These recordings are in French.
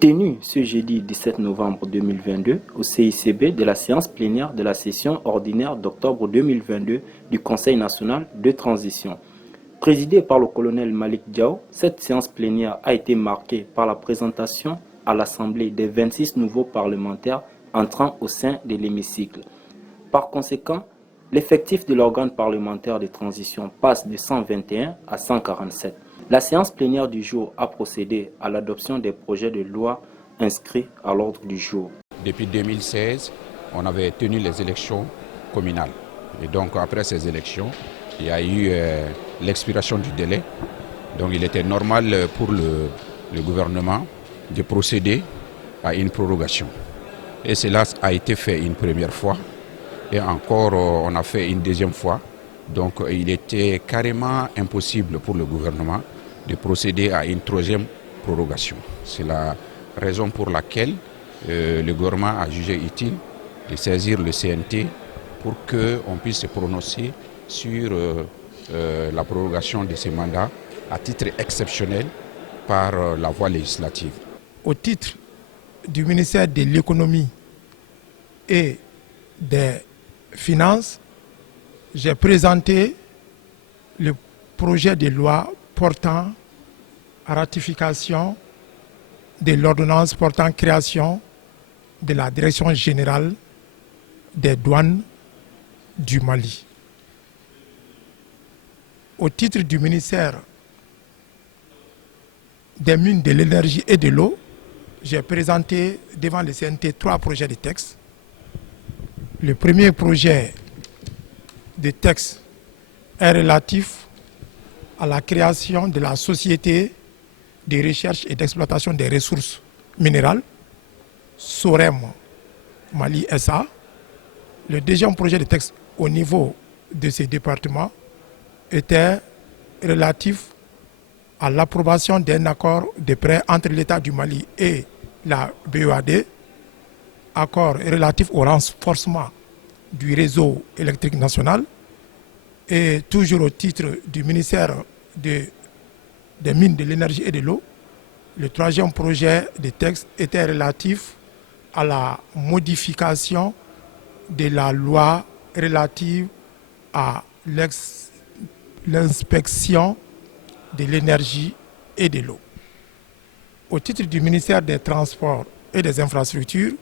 Tenue ce jeudi 17 novembre 2022 au CICB de la séance plénière de la session ordinaire d'octobre 2022 du Conseil national de transition. Présidée par le colonel Malik Diaw, cette séance plénière a été marquée par la présentation à l'Assemblée des 26 nouveaux parlementaires entrant au sein de l'hémicycle. Par conséquent, l'effectif de l'organe parlementaire de transition passe de 121 à 147. La séance plénière du jour a procédé à l'adoption des projets de loi inscrits à l'ordre du jour. Depuis 2016, on avait tenu les élections communales. Et donc après ces élections, il y a eu l'expiration du délai. Donc il était normal pour le gouvernement de procéder à une prorogation. Et cela a été fait une première fois. Et encore, on a fait une deuxième fois. Donc il était carrément impossible pour le gouvernement de procéder à une troisième prorogation. C'est la raison pour laquelle le gouvernement a jugé utile de saisir le CNT pour qu'on puisse se prononcer sur la prorogation de ces mandats à titre exceptionnel par la voie législative. Au titre du ministère de l'économie et des finances, j'ai présenté le projet de loi portant à ratification de l'ordonnance portant création de la Direction générale des douanes du Mali. Au titre du ministère des mines, de l'énergie et de l'eau, j'ai présenté devant le CNT 3 projets de texte. Le premier projet de texte est relatif à la création de la Société de recherche et d'exploitation des ressources minérales, SOREM Mali SA. Le deuxième projet de texte au niveau de ces départements était relatif à l'approbation d'un accord de prêt entre l'État du Mali et la BEAD, accord relatif au renforcement du réseau électrique national. Et toujours au titre du ministère des mines, de l'énergie et de l'eau, le troisième projet de texte était relatif à la modification de la loi relative à l'inspection de l'énergie et de l'eau. Au titre du ministère des Transports et des Infrastructures,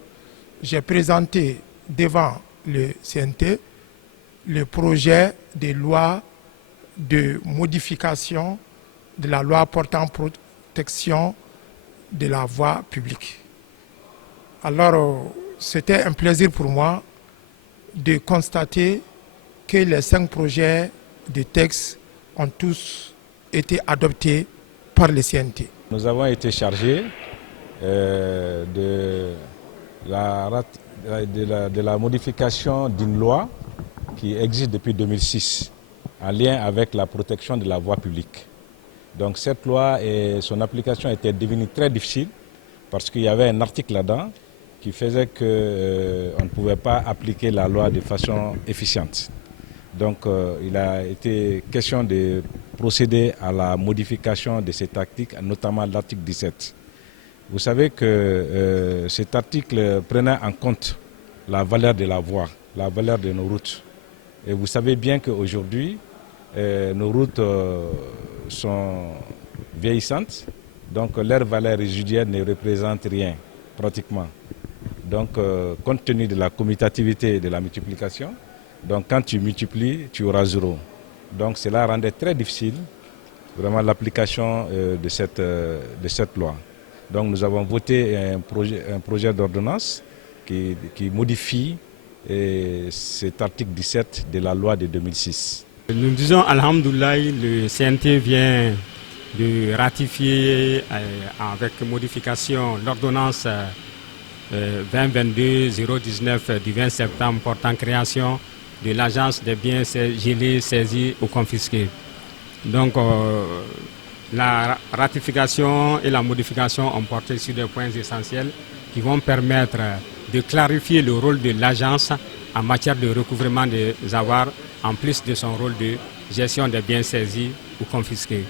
j'ai présenté devant le CNT le projet de loi de modification de la loi portant protection de la voie publique. Alors, c'était un plaisir pour moi de constater que les 5 projets de texte ont tous été adoptés par le CNT. Nous avons été chargés de la modification d'une loi qui existe depuis 2006 en lien avec la protection de la voie publique. Donc cette loi et son application était devenue très difficile parce qu'il y avait un article là-dedans qui faisait qu'on ne pouvait pas appliquer la loi de façon efficiente. Donc il a été question de procéder à la modification de cet article, notamment l'article 17. Vous savez que cet article prenait en compte la valeur de la voie, la valeur de nos routes. Et vous savez bien qu'aujourd'hui, nos routes sont vieillissantes, donc leur valeur résiduelle ne représente rien, pratiquement. Donc, compte tenu de la commutativité et de la multiplication, donc quand tu multiplies, tu auras 0. Donc cela rendait très difficile vraiment l'application de cette loi. Donc nous avons voté un projet d'ordonnance qui modifie cet article 17 de la loi de 2006. Nous disons Alhamdoulilah, le CNT vient de ratifier avec modification l'ordonnance 2022-019 du 20 septembre portant création de l'agence des biens gelés, saisis ou confisqués. Donc la ratification et la modification ont porté sur des points essentiels qui vont permettre de clarifier le rôle de l'agence en matière de recouvrement des avoirs, en plus de son rôle de gestion des biens saisis ou confisqués.